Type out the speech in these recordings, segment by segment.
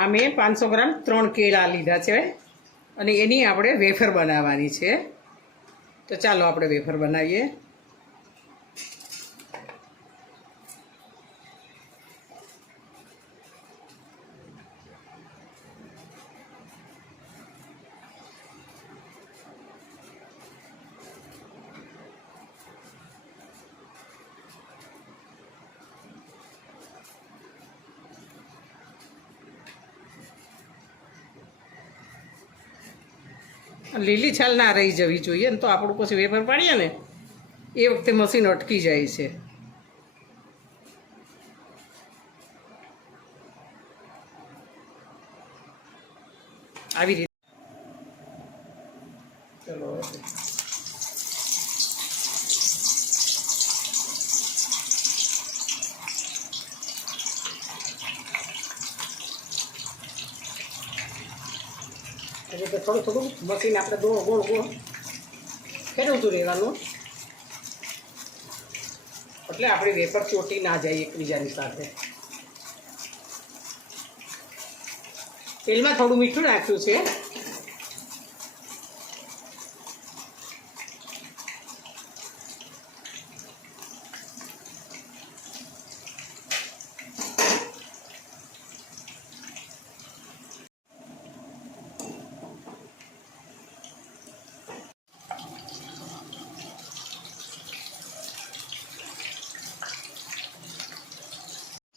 આ મેં 500 ગ્રામ 3 કેળા લીધા છે અને એની આપણે વેફર બનાવવાની છે. તો ચાલો આપણે વેફર બનાવીએ. લીલી છાલ ના રહી જવી જોઈએ ને, તો આપણું પછી વેફર પાડીએ ને એ વખતે મશીન અટકી જાય છે. આવી રીતે ચલો એટલે થોડું થોડું મશીન આપણે ગોળ ગોળ ગોળ ફેરવતું રહેવાનું, એટલે આપણી વેફર ચોટી ના જાય એકબીજાની સાથે. તેલમાં થોડું મીઠું નાખ્યું છે.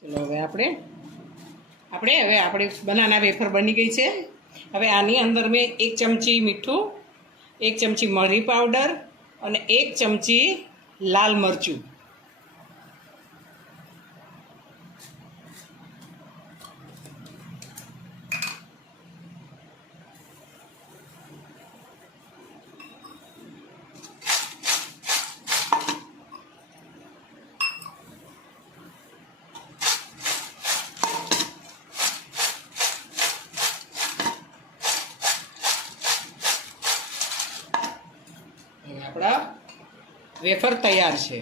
ચલો હવે આપણે બનાના વેફર બની ગઈ છે. હવે આની અંદર મેં 1 ચમચી મીઠું, 1 ચમચી મરી પાવડર અને 1 ચમચી લાલ મરચું આપણા વેફર તૈયાર છે.